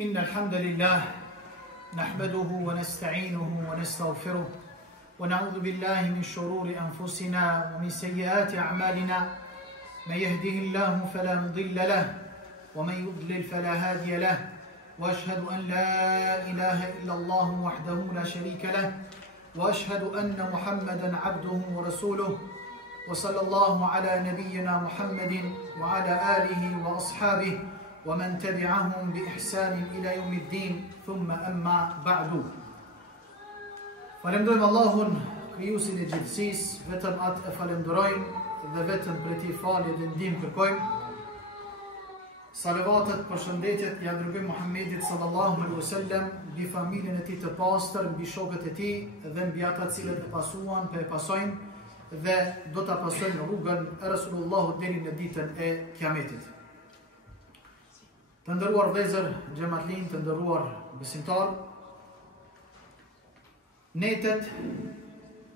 إن الحمد لله نحمده ونستعينه ونستغفره ونعوذ بالله من شرور أنفسنا ومن سيئات أعمالنا من يهده الله فلا مضل له ومن يضلل فلا هادي له وأشهد أن لا إله إلا الله وحده لا شريك له وأشهد أن محمدا عبده ورسوله وصلى الله على نبينا محمد وعلى آله وأصحابه ومن تبعهم بإحسان إلى يوم الدين ثم أما بعد. Falenderojmë Allahun, krijuesin e gjithësisë, vetëm atë e falenderojmë dhe vetëm për t'i falje dhe ndihmë kërkojmë. Salavatet, përshëndetjet ja dërgojmë Muhammedit sallallahu alaihi wasallam, mbi familjen e tij të pastër, mbi shokët e tij dhe mbi ata të cilët e pasuan, e pasojnë dhe do ta pasojnë rrugën e Resulullahut deri në ditën e Kiametit. Të nderuar vëllezër, xhamatlin, të nderuar besimtar, netet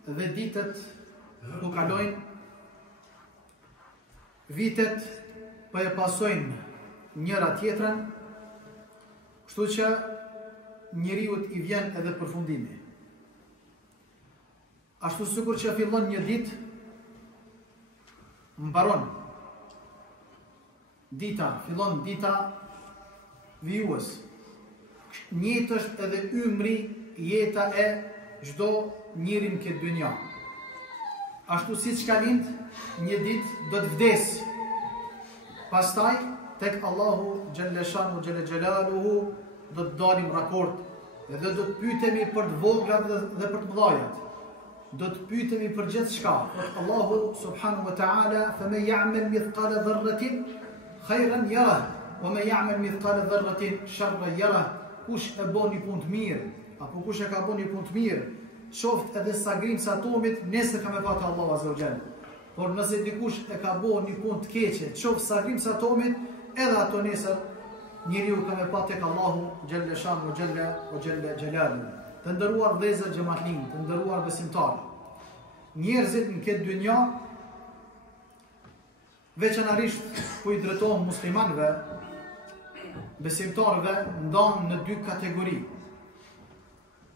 dhe ditët ku kalojnë, vitet po e pasojnë njëra tjetrën, kështu që njeriu i vjen edhe përfundimi. Ashtu sikur që fillon një ditë, mbaron dita, fillon dita vijues. Njëtë është edhe ymri, jeta e çdo njeri në këtë dynja. Ashtu siç ka lind, një ditë do të vdes. Pastaj tek Allahu xhalla shanu xhalla xhelaluhu do të dalim raport dhe do të pyetemi për të voglat dhe për të mëdhajat. Do të pyetemi për gjithçka. Allahu subhanahu wa ta'ala, "Faman ya'mal mithqala dharratin khayran yarah wa man ya'mal mithqala dharratin sharran yarah." Kush e bën një punë të mirë, apo kush e ka bën një punë të mirë, qoftë edhe sa grimca atomit, nesër ka me patë Allahu azza wa jalla. Por nëse dikush e ka bën një punë të keqe, qoftë sa grimca atomit, edhe ato nesër njeriu ka me patë tek Allahu xhalla shanu xhalla xhelalu. Të nderuar vëllezër xhamatlin, të nderuar besimtarë, njerëzit në këtë dynja, veçanërisht ku i drejtohen muslimanëve, besimtarëve, ndahen në dy kategori.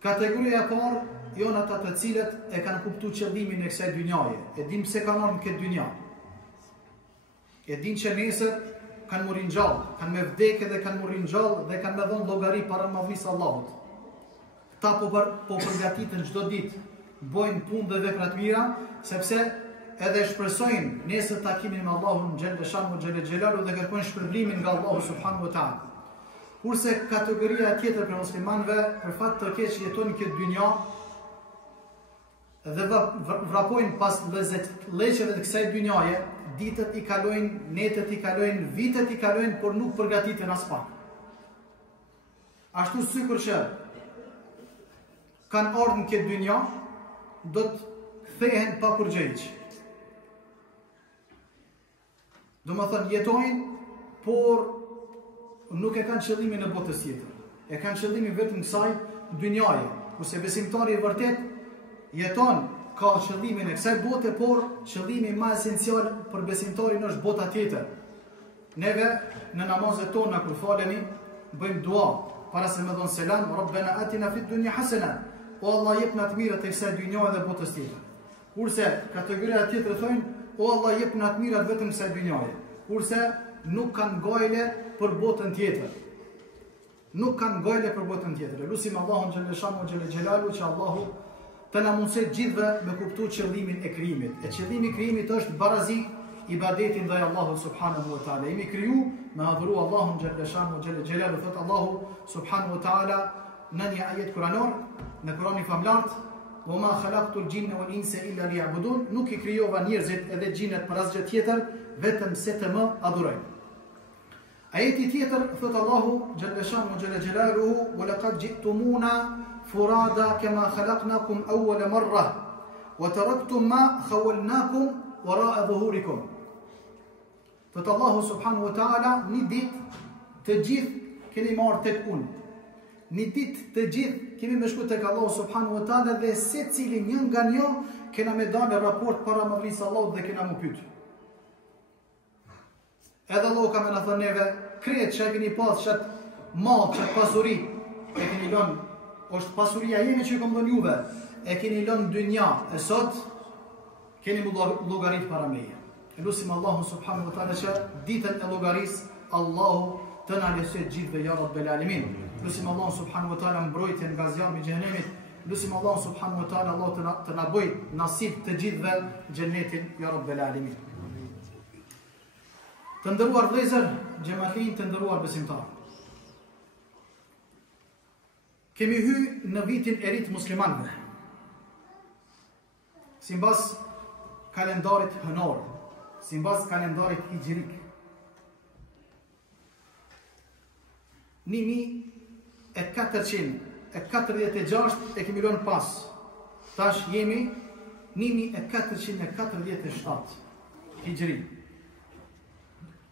Kategoria e parë janë ata të cilët e kanë kuptuar qëllimin e kësaj dynjaje, e din pse kanë ardhur në këtë dynja. E din që nesër kanë morë ngjall, kanë me vdekje dhe kanë morë ngjall dhe kanë me dhënë llogari para madhrisë Allahut. Ta po përgatiten çdo ditë, bojnë punë dhe vepra të mira, sepse edhe shpresojnë nesër takimin me Allahun xhalla shanu xhalla xhelalu dhe kërkojnë shpërblimin nga Allahu subhanahu wa ta'ala. Kurse kategoria tjetër për muslimanëve, për fat të keq jetojnë këtë dynja dhe vrapojnë pas leçeve të kësaj dynjaje, ditët i kalojnë, netët i kalojnë, vitet i kalojnë, por nuk përgatiten as pak. Ashtu sikur që kanë ardhur në këtë dynja, do të kthehen pa kurrgjë. Domethënë jetojnë, por nuk e kanë qëllimin në botës tjetër. E kanë qëllimin vetëm kësaj dynjaje. Kurse besimtari i vërtet jeton, ka qëllimin e kësaj bote, por qëllimi më esencial për besimtarin është bota tjetër. Neve në namazet tona kur falemi, bëjmë dua para se me dhon selam, Rabbana atina fid dunya hasana. O Allah, jep na të mirat e kësaj dynjaje dhe botës tjetër. Kurse kategoria tjetër thonë, o Allah, jep na të mirat vetëm kësaj dynjaje. Kurse nuk kanë gojle për botën tjetër. Nuk kanë gojle për botën tjetër. Lusim Allahun xhalla shanu xhalla xhelalu që Allahu të na mundsoj gjithëve me kuptu qëllimin e krijimit. E qëllimi i krijimit është barazi ibadetin ndaj Allahut subhanahu wa ta'ala. Jemi kriju me adhuru Allahun xhalla shanu xhalla xhelalu. Thot Allahu subhanahu wa ta'ala në një ajet kuranor, në Kur'anin famlar, "Wa ma khalaqtul jinna wal insa illa liya'budun." Nuk i krijova njerëzit edhe xhinat për asgjë tjetër, vetëm se të më adhurojnë. Ajeti tjetër thot Allahu xhalla shanu xhalla xhelaluhu, "Wa laqad ji'tumuna furada kama khalaqnakum awwala marra wa taraktum ma khawalnakum wara'a dhuhurikum." Thot Allahu subhanahu wa ta'ala, një ditë të gjithë keni marrë tek unë. Një ditë të gjithë kemi me shku tek Allahu subhanahu wa ta'ala dhe secili një nga një kena me dalë raport para madhrisë Allahut dhe kena më pyet. Edhe Allahu ka me na thënë neve, kretë që e keni pas, që mall që pasuri e keni lënë, është pasuria jemi që ju kam dhënë juve, e keni lënë dynja, e sot keni mu llogarit para meje. Lusim Allahun subhanahu wa taala që ditën e llogarisë Allahu të na lëshoj gjithëve ya rabbel alamin. Lusim Allahun subhanahu wa taala mbrojtjen nga zjarmi i xhenemit. Lusim Allahun subhanahu wa taala Allah të na bëj nasib të gjithëve xhenetin ya rabbel alamin. Të nderuar vëllezër, xhamatin, të nderuar besimtarë. Kemi hyrë në vitin e ri të muslimanëve. Sipas kalendarit hënor, sipas kalendarit hijrik. 1446 e kemi lënë pas. Tash jemi 1447 hijri.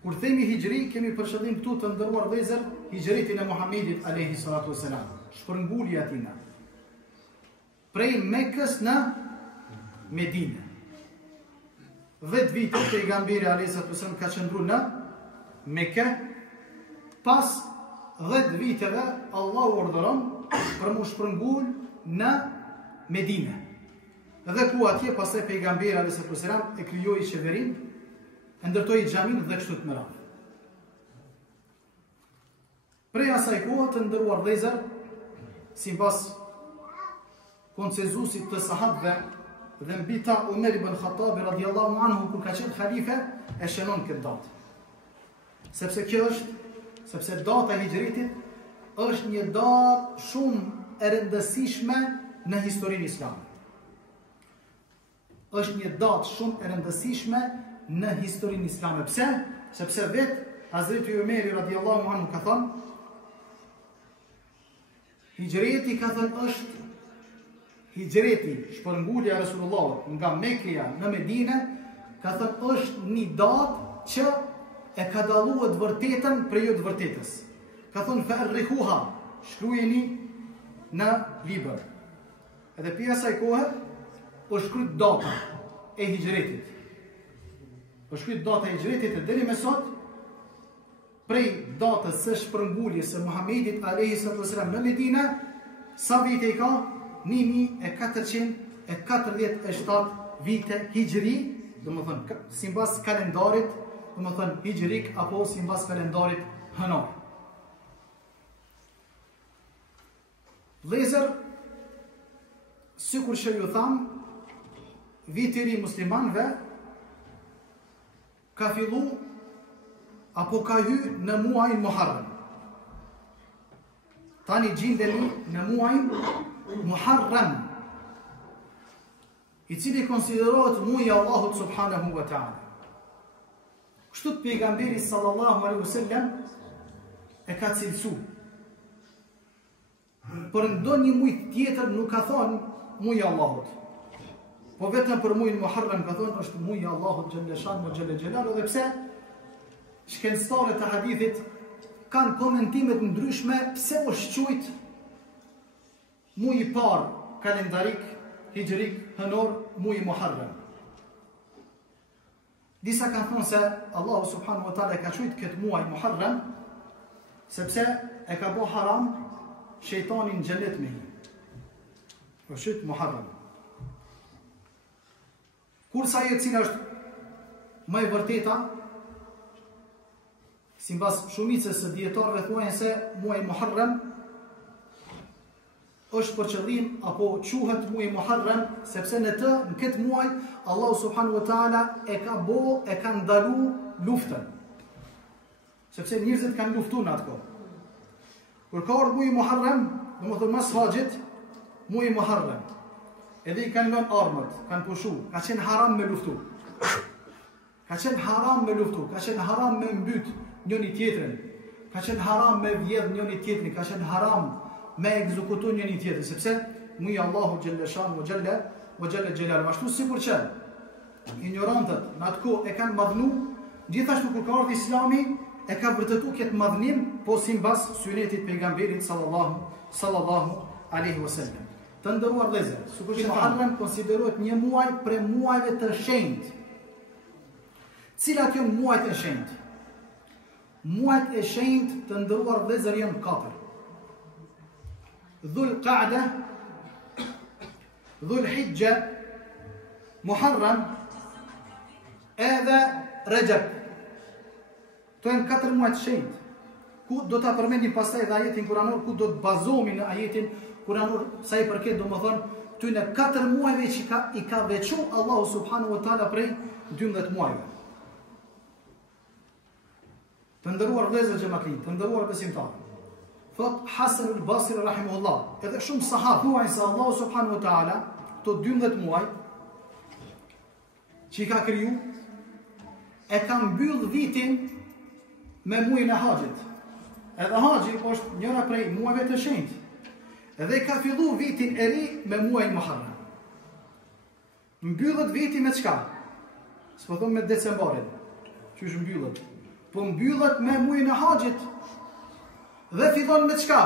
Kur themi hijri, kemi për qëllim këtu të ndëruar vëllezër hijritin e Muhamedit alayhi salatu wasalam, shpërngulja e tij prej Mekës në Medinë. 10 vite pejgamberi alayhi salatu wasalam ka qëndruar në Mekë. Pas 10 viteve Allahu urdhëron për mu shpërngul në Medinë. Dhe ku atje pastaj pejgamberi alayhi salatu wasalam e krijoi qeverinë, e ndërtoi xhamin dhe kështu të më radhë. Prej asaj kohe të nderuar vëllezër, sipas konsenzusit të sahabëve dhe mbi ta Umar ibn Khattabi radhiyallahu anhu kur ka qenë halife e shënon këtë datë. Sepse data e hijritit është një datë shumë e rëndësishme në historinë islame. Është një datë shumë e rëndësishme në historinë islame. Pse? Sepse vetë Hazreti Umeri radhiyallahu anhu ka thënë, hijreti ka thënë është hijreti, shpërngulja e Resulullahut nga Mekja në Medinë, ka thënë është një datë që e ka dalluar të vërtetën prej jo të vërtetës. Ka thënë fa'rihuha, shkrujeni në libër. Edhe pia asaj kohe është shkruajt data e hijretit. Është shkruajt data e hijretit e deri më sot prej datës së shpërnguljes së Muhamedit alayhi salatu wasalam në Medinë, sa vite i ka? 1447 vite hijri, domethënë sipas kalendarit, domethënë hijrik apo sipas kalendarit hënor. Vëllezër, sikur që ju tham, viti i ri muslimanëve ka fillu apo ka hyrë në muajin Muharram. Tani gjendemi në muajin Muharram, i cili konsiderohet muaji i Allahut subhanahu wa taala. Kështu të pejgamberi sallallahu alaihi wasallam e ka cilësu. Për ndonjë muaj tjetër nuk ka thonë muaji i Allahut. Po vetëm për muajin Muharram ka thonë është muaji i Allahut xhalla shanu wa xhalla xhelalu. Dhe pse? Shkencëtarët e hadithit kanë komentime të ndryshme pse është quajt muaji i parë kalendarik, hijrik, hënor, muaji Muharram. Disa kanë thonë se Allahu subhanahu wa taala ka quajt këtë muaj Muharram sepse e ka bë haram shejtanin xhenet me hi. Është Muharram. Kurse ajo e cila është më e vërteta, sipas shumicës së dietarëve thuajnë se muaji Muharram është për qëllim apo quhet muaji Muharram sepse në këtë muaj Allahu subhanahu wa taala e ka ndalu luftën. Sepse njerëzit kanë luftuar në atë kohë. Kur ka ardhur muaji Muharram, domethënë mas haxhit, muaji Muharram, edhe i kanë lënë armët, kanë pushu, ka qenë haram me luftu. Ka qenë haram me luftu, ka qenë haram me mbyt njëri tjetrin, ka qenë haram me vjedh njëri tjetrin, ka qenë haram me ekzekutu njëri tjetrin, sepse muaji Allahu xhalla shanu wa xhalla xhelalu. Ashtu sikur që ignorantët në atë kohë e kanë madhnu, gjithashtu kur ka ardhur Islami e ka vërtetuar këtë madhnim, po sipas sunetit pejgamberit sallallahu alaihi wasallam. Të nderuar vëllezër, sikur që Muharram konsiderohet një muaj prej muajve të shenjtë. Cilat janë muajt e shenjtë? muajt e shenjtë të ndëruar vëllezër janë 4. Dhul Qa'da, Dhul Hijja, Muharram edhe Rajab. Këto janë 4 muaj të shenjtë. Ku do ta përmendim pastaj edhe ajetin kuranor, ku do të bazohemi në ajetin kuranor sa i përket domethënë këtyre 4 muajve që i ka veçuar Allahu subhanahu wa taala prej 12 muajve. Të ndëruar vëllezër xhamatli, të ndëruar besimtarë. Thot Hasan al-Basri rahimahullah, edhe shumë sahabë thuajnë se Allahu subhanahu wa taala këto 12 muaj që i ka kriju e ka mbyll vitin me muajin e haxhit. Edhe haxhi është njëra prej muajve të shenjtë. Edhe ka fillu vitin e ri me muajin Muharram. Mbyllet viti me çka? S'po them me decembarin. Qysh mbyllet? Po mbyllet me muajin e haxhit. Dhe fillon me çka?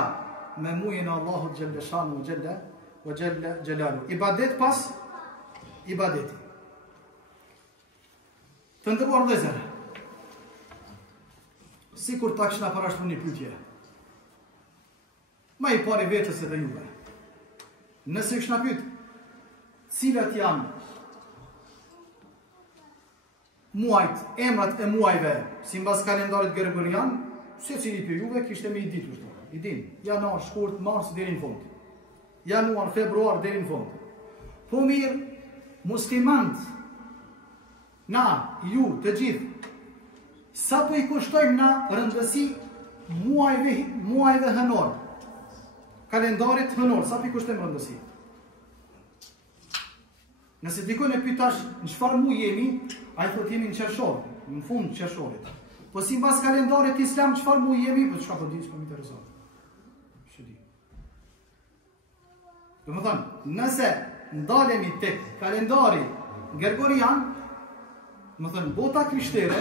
Me muajin e Allahut xhalla shanu xhalla wa xhalla xhelalu. Ibadet pas ibadeti. Të ndëruar vëllezër, sikur ta kishna parashtuar një pyetje. Ma i pari vetës edhe juve. Nëse kishna pyet, cilat janë muajt, emrat e muajve, si mbas kalendarit gregorian, secili për juve kishte me i ditur. I din, janar, shkurt, mars deri në fund. Januar, februar deri në fund. Po mirë, muslimant, na, ju, të gjithë, sa po i kushtojmë na rëndësi muajve hënor, kalendarit hënor, sa po i kushtojmë rëndësi? Nëse dikon e pyetash në çfarë muaj jemi, ai thotë jemi në qershor, në fund të qershorit. Po si mbas kalendarit islam çfarë muaj jemi, po çfarë po di, s'po më intereson. Shudi. Domethënë, nëse ndalemi tek kalendari gregorian, domethënë bota krishtere,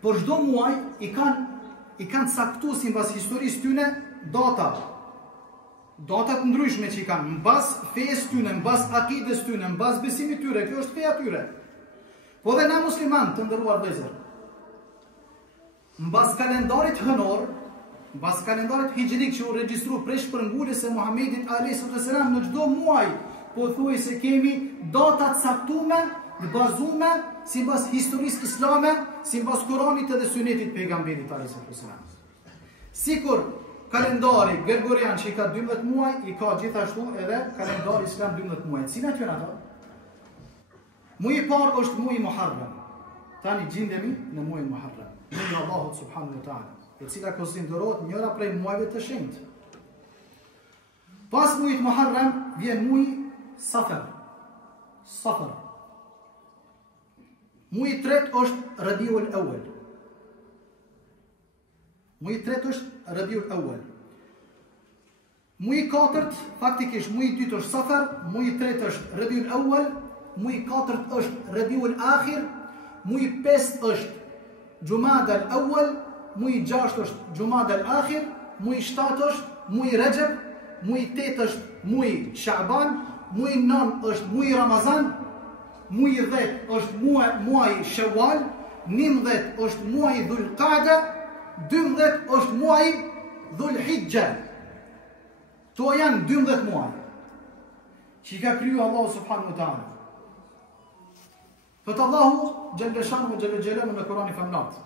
por çdo muaj i kanë caktuar sipas historisë tyne data të ndryshme që i kanë, mbas fesë tyne, mbas akides tyne, mbas besimit tyre, kjo është feja tyre. Po dhe na musliman të ndëruar vëllezër, mbas kalendarit hënor, mbas kalendarit hijrik që u regjistru prej shpërnguljes së Muhamedit alayhis salam në çdo muaj, po thuaj se kemi data të caktuara, të bazuara sipas historisë islame, sipas Kuranit edhe Sunetit pejgamberit alayhis salam. Sikur kalendari gregorian që i ka 12 muaj, i ka gjithashtu edhe kalendari islam 12 muaj. Cilat janë ato? Muaji i parë është muaji Muharram. Tani gjendemi në muajin Muharram. Muaji i Allahut subhanahu wa taala, e cila konsiderohet njëra prej muajve të shenjtë. Pas muajit Muharram vjen muaji Safar. Safar. Muaji i tretë është Rabiul Awwal. Muaji i tretë është Rabiul Awwal. Muaji i katërt, faktikisht muaji i dytë është Safar, muaji i tretë është Rabiul Awwal, muaji i katërt është Rabiul Akhir, muaji i pestë është Jumada al-Awwal, muaji i gjashtë është Jumada al-Akhir, muaji i shtatë është muaji Rajab, muaji i tetë është muaji Sha'ban, muaji i nëntë është muaji Ramazan, muaji i 10 është muaji Shawwal, 19 është muaji Dhul Qa'da, 12 është muaji Dhul Hijja. To janë 12 muaj që i ka kriju Allahu subhanahu wa ta'ala. Fëtë Allahu gjelle shanu gjelle gjelalu në Kurani famnat.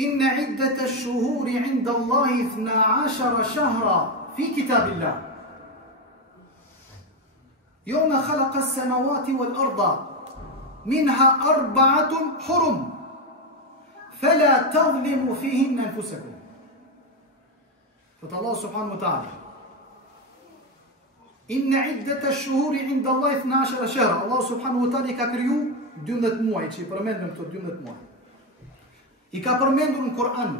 Inna iddete shuhuri inda Allahi 12 shahra fi kitabillah. Yawma khalaqa as-samawati wal arda minha 4 hurum fala tadhlimu fihinna anfusakum. Fëtë Allah subhanahu wa ta'ala. Inna iddete shuhuri inda Allah 12 shahra. Allah subhanahu wa ta'ala i ka kriju 12 muaj, që i përmendëm këto 12 muaj. I ka përmendur në Kur'an.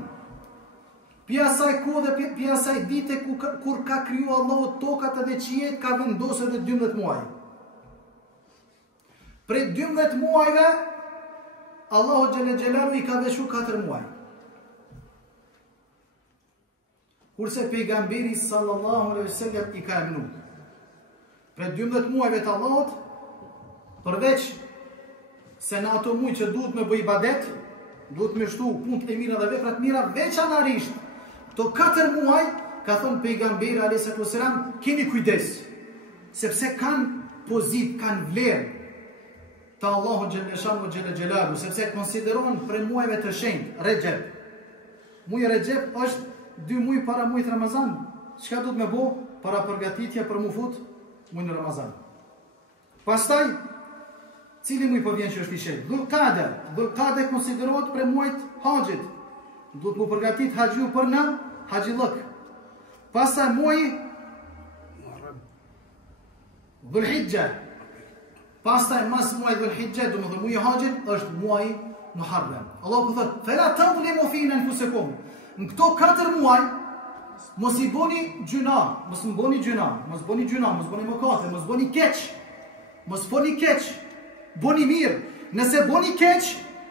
Pia asaj kohë dhe pia asaj dite kur ka kriju Allah tokat edhe qiejt, ka vendosur edhe 12 muaj. Prej 12 muajve, Allahu xhelle xhelalu i ka veçu 4 muaj. Kurse pejgamberi sallallahu alaihi wasallam i ka emnu. Për 12 muajve të Allahut, përveç se në ato muaj që duhet me bëj ibadet, duhet me shtu punët e mira dhe veprat mira, veçanërisht këto 4 muaj, ka thënë pejgamberi alayhi salatu wasalam, keni kujdes, sepse kanë pozit, kanë vlerë të Allahu xhaleshanu xhelalu, sepse konsiderohen për muajve të shenjtë, Rexhep. Muaji Rexhep është 2 muaj para muajit Ramazan. Çka duhet me bo para përgatitja për mu fut muajin Ramazan. Pastaj, cili muaj po vjen që është i shenjtë? Dhulqa'da konsiderohet për muajt haxhit. Duhet mu përgatit haxhiu për në haxhillëk. Pastaj muaji Dhulhijja. Pastaj mas muaj Dhulhijja, do të thotë muaji haxhit është muaji Muharram. Allahu po thotë: "Fala tadhlimu fina anfusakum." Në këto 4 muaj mos i boni gjuna, mos boni mëkate, mos boni keq. Mos boni keq. Boni mirë. Nëse boni keq,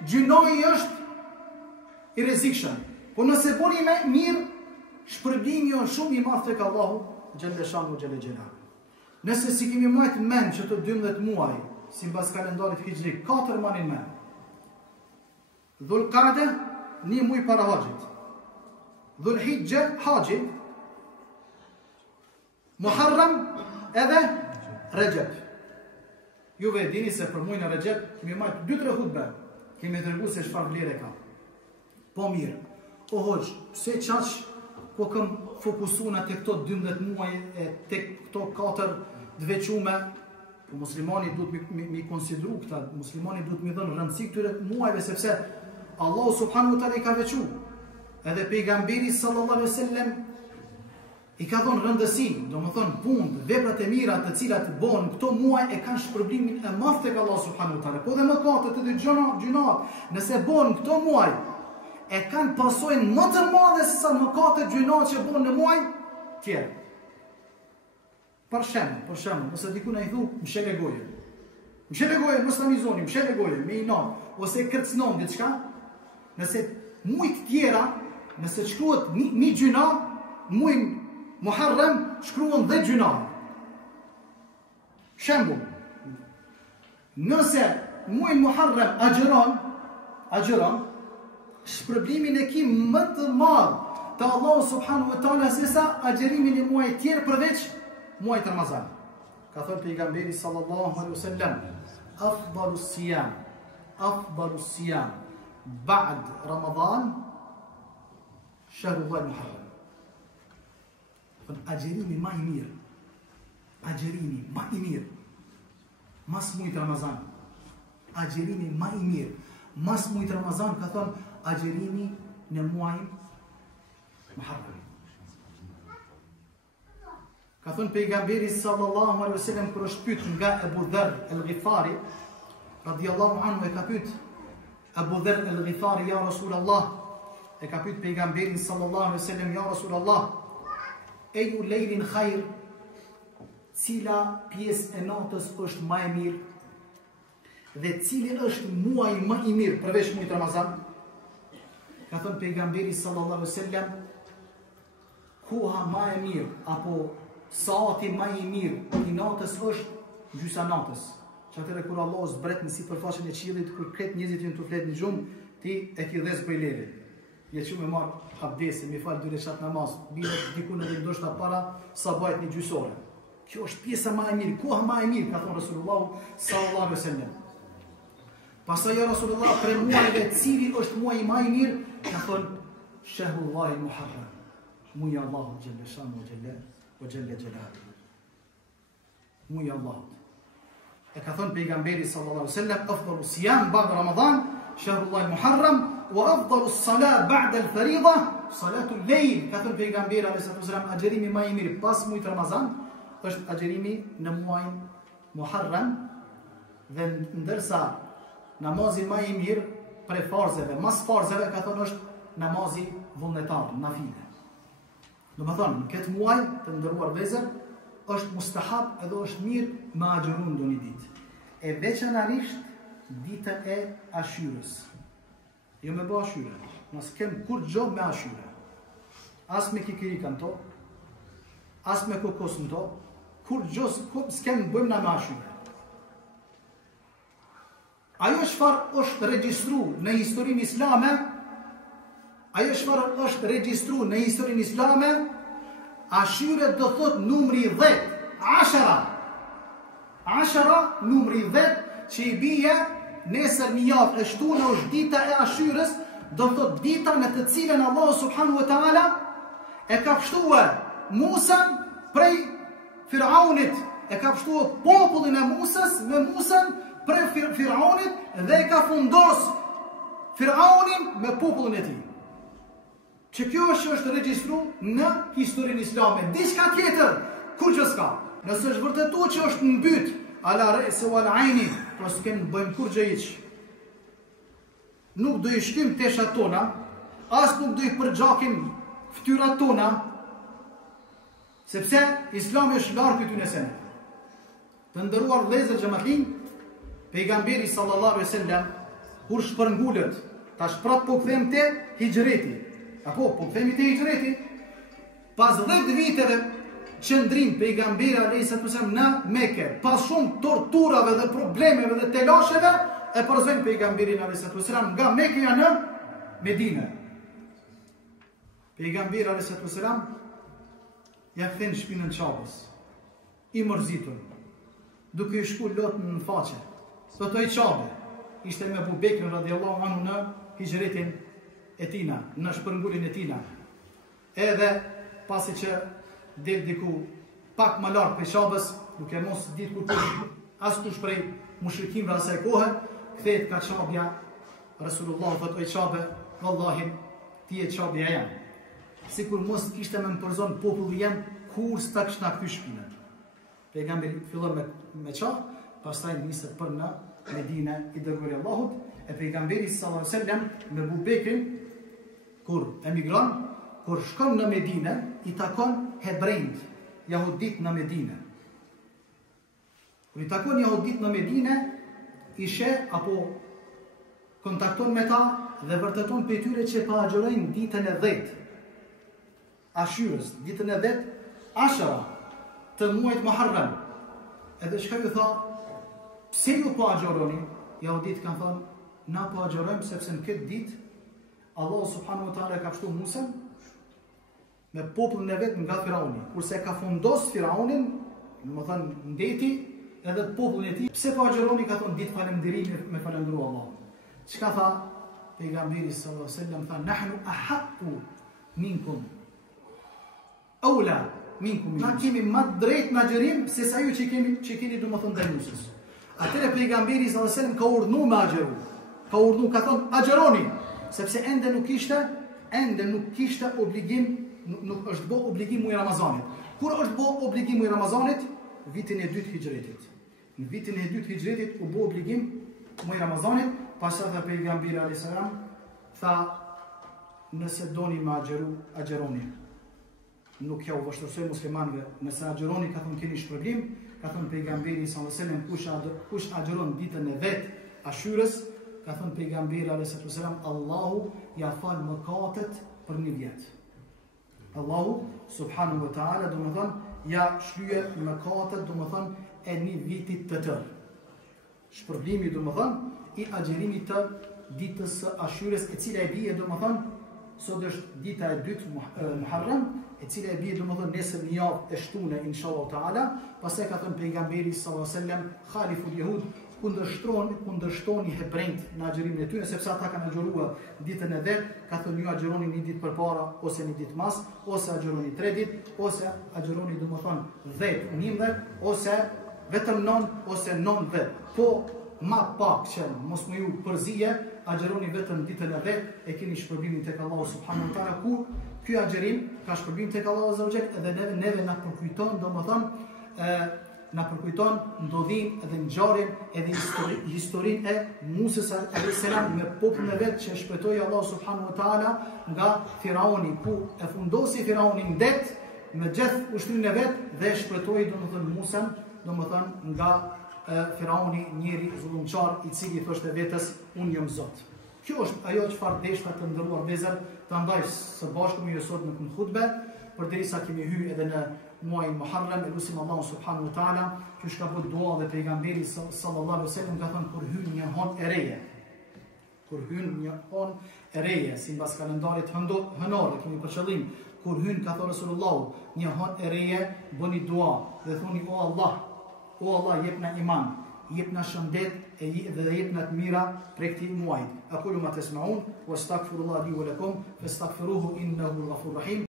gjunoi është i rrezikshëm. Po nëse boni mirë, shpërblimi është shumë i madh tek Allahu xhaleshanu xhelalu. Nëse si kemi majtë mend që të 12 muaj, si mbas kalendarit hijrik, 4 manin men. Dhulqa'da, 1 muaj para haxhit. Dhulhijja, haxhit. Muharram, edhe Rexhep. Juve e dini se për muajin e Rexhep kemi majtë 2-3 hutbe. Kemi treguar se çfarë vlerë ka. Po mirë. O hoxh, pse çaq po kam fokusuar te këto 12 muaj e tek këto 4 të veçume? Po muslimani duhet mi konsideru këta, muslimani duhet mi dhënë rëndësi këtyre muajve, sepse Allahu subhanahu wa taala i ka veçuar. Edhe pejgamberi sallallahu alaihi wasallam i ka dhënë rëndësi, domethënë punë, veprat e mira të cilat bëhen këto muaj e kanë shpërblimin e madh tek Allahu subhanahu wa taala. Po dhe mëkatet edhe gjunat, nëse bëhen këto muaj, e kanë pasojnë më të madhe se sa mëkatet gjunat që bëhen në muaj tjerë. Për shembull, nëse diku na i thu, mshele goje, mos tamizoni, mshele goje, me inan, ose kërcnon diçka, nëse muajt tjera, nëse shkruhet një gjuna, muaj Muharram shkruan 10 gjuna. Shembull, nëse muaj Muharram agjeron, shpërblimin e ki më të madh te Allahu subhanahu wa taala se sa agjerimin e muajit tjerë përveç muajit Ramazan. Ka thënë pejgamberi sallallahu alaihi wasallam: afdalu siyam ba'd Ramadan shahrul Muharram. Agjerimi më i mirë mas muajit Ramazan. Agjerimi më i mirë mas muajit Ramazan, ka thënë agjerimi në muajin Muharram. Ka thënë pejgamberi sallallahu alaihi wasallam kur është pyet nga Abu Dharr al-Ghifari radiyallahu anhu, e ka pyet Abu Dharr al-Ghifari: "Ya Rasulullah", e ka pyet pejgamberin sallallahu alaihi wasallam: "Ya Rasulullah, eju lejlin khair, cila pjesë e natës është më e mirë dhe cili është muaj më i mirë përveç muajit Ramazan?" Ka thënë pejgamberi sallallahu alaihi wasallam: "Koha më e mirë apo saati më i mirë i natës është gjysa natës." Që atëre kur Allah zbret në sipërfaqen e qiellit, kur kretë njerëzit janë të flet në gjumë, ti e ki dhes për lere. Je që me marë abdesi, me falë 2 rekat namaz, bile diku në dhe ndoshta para sabajt një gjysore. Kjo është pjesa më e mirë, koha më e mirë, ka thonë Rasulullah sallallahu alaihi wasallam. Pastaj ja Rasulullah, për muajve cili është muaji më i mirë, ka thonë shahrullahi Muharram, muaji Allahu xhaleshanu wa xhalla jalaluhu. Muaji Allahu. E ka thonë pejgamberi sallallahu alaihi wasallam: "Afdalu siyam ba'da Ramadan shahrullahi Muharram wa afdalu as-salat ba'da al-fariida salatu al-layl." Ka thënë pejgamberi alayhi wasallam, agjerimi më i mirë pas muajit Ramazan është agjerimi në muajin Muharram, dhe ndërsa namazi më i mirë për farzeve, mas farzeve, ka thënë është namazi vullnetar, nafile. Domethënë, në këtë muaj të nderuar vëllezër, është mustahab edhe është mirë me agjerun doni ditë. E veçanërisht ditën e Ashurës. Jo me bë Ashura, mos kem kur gjë me Ashura. As me kikirikan to, as me kokosën to, kur gjë s'kem bëjmë na me Ashura. Ajo çfarë është regjistruar në historinë islame, Ashyre do thot numri 10, Ashara, numri 10, që i bie nesër një javë e shtuna është dita e Ashyrës, do thot dita në të cilën Allah subhanahu wa taala e ka pështuar Musën prej Firaunit, e ka pështuar popullin e Musës me Musën prej Firaunit dhe e ka fundos Firaunin me popullin e tij. Që kjo është regjistruar në historinë islame. Diçka tjetër, kur që s'ka. Nëse është vërtetuar që është mbyt, ala ra'si wal 'aini, pra s'kem bëjmë kur gjë hiç. Nuk do i shkym teshat tona, as nuk do i përgjakim fytyrat tona, sepse Islami është larg këtyre sene. Të nderuar vëllezër xhamatin, pejgamberi sallallahu alaihi wasallam kur shpërngulet, tash prap po kthehem te hijreti. Apo, po themi te hijreti, pas 10 viteve qëndrim pejgamberi alayhis salam në Mekë, pas shumë torturave dhe problemeve dhe telasheve, e përzojnë pejgamberin alayhis salam nga Mekëja në Medinë. Pejgamberi alayhis salam ja kthen shpinën Çabës, i mërzitur, duke i shku lotën në faqe. Sotoj Çabe, ishte me Abu Bekrin radhiyallahu anhu në hijretin e tina, në shpërngulin e tina. Edhe pasi që del diku pak më larg prej Çabës, duke mos ditë kur askush prej mushrikimve asaj kohe, kthehet ka Çabja. Rasulullah thot oj Çabe, vallahi ti je Çabja jam. Sikur mos kishte më përzon populli jam kur s'ta kishte kthy shpinën. Pejgamberi fillon me Çabë, pastaj nisët për në Medinë i dërguari Allahut, e pejgamberi sallallahu alaihi wasallam me Abu Bekrin kur emigron, kur shkon në Medinë, i takon hebrejt, jahudit në Medinë. Kur i takon jahudit në Medinë, i sheh apo kontakton me ta dhe vërteton për tyre që pa agjërojnë ditën e 10 Ashyrës, ditën e 10 Ashara të muajit Muharram. Edhe çka ju tha, pse ju po agjëroni? Jahudit kanë thënë, na po agjërojmë sepse në këtë ditë Allah subhanahu wa taala ka pështuar Musën me popullin e vet nga Firauni. Kurse ka fundos Firaunin, domethënë ndeti edhe popullin e tij. Pse po agjëroni? Ka thonë ditë falënderimi me falëndëruar Allahun. Çka tha pejgamberi sallallahu alaihi wasallam? Tha nahnu ahaqqu minkum awla minkum. Na kemi më drejt në agjërim se sa ju që keni domethënë ndaj Musës. Atëre pejgamberi sallallahu alaihi wasallam ka urdhëruar me agjëru. Ka urdhëruar, ka thonë agjëroni, sepse ende nuk kishte obligim, nuk është bë obligim muaj Ramazanit. Kur është bë obligim muaj Ramazanit? Vitin e 2 hijretit. Në vitin e 2 hijretit u bë obligim muaj Ramazanit, pastaj dha pejgamberi alayhis salam tha nëse doni me agjëru, agjëroni. Nuk ja u vështërsoj muslimanëve, nëse agjëroni ka thonë keni shpërblim, ka thonë pejgamberi sallallahu alaihi wasallam kush agjeron ditën e 10 Ashyrës, ka thënë pejgamberi alayhis salam, Allahu ja fal mëkatet për një vjet. Allahu subhanahu wa taala domethën ja shlyje mëkatet domethën e një viti të tërë. Shpërblimi domethën i agjerimit të ditës së Ashyrës, e cila e bie domethën sot është dita e 2 Muharram, e cila e bie domethën nesër në javë e shtunë inshallah taala. Pastaj ka thënë pejgamberi sallallahu alaihi wasallam, khaliful yahud, kundërshtoni hebrejt në agjërimin e tyre, sepse ata kanë agjëruar ditën e 10, ka thënë ju agjëroni një ditë përpara ose një ditë mas, ose agjëroni 3 ditë, ose agjëroni domethënë 10, 11, ose vetëm 9 ose 90. Po ma pak që mos më ju përzije, agjëroni vetëm ditën e 10, e keni shpërblimin tek Allahu subhanahu wa taala, ku ky agjërim ka shpërblim tek Allahu azza wa jall, edhe neve na përkujton domethënë na përkujton ndodhin edhe ngjarjen edhe historinë e Musës alayhis salam me popullin e vet që shpëtoi Allah subhanahu wa taala nga Firauni, ku e fundosi Firaunin det me gjithë ushtrinë e vet dhe shpëtoi domethënë Musën domethënë nga Firauni, njeri zullumçar i cili thoshte vetes unë jam Zot. Kjo është ajo çfarë deshta të ndëruar vezër të ndaj së bashku me ju sot në hutbe, përderisa kemi hyrë edhe në muajin Muharram, elusim Allahu subhanahu wa taala, që shka bë dua dhe pejgamberi sallallahu alaihi wasallam ka thënë kur hyn një hon e reje. Kur hyn një hon e reje, sipas kalendarit hënor, kemi për qëllim, kur hyn ka thënë Resulullah, një hon e reje, bëni dua dhe thoni o Allah, jepna iman, jepna shëndet dhe jepna të mira prej këtij muaji. Aqulu ma tasma'un wa astaghfirullah li wa lakum fastaghfiruhu innahu ghafurur rahim.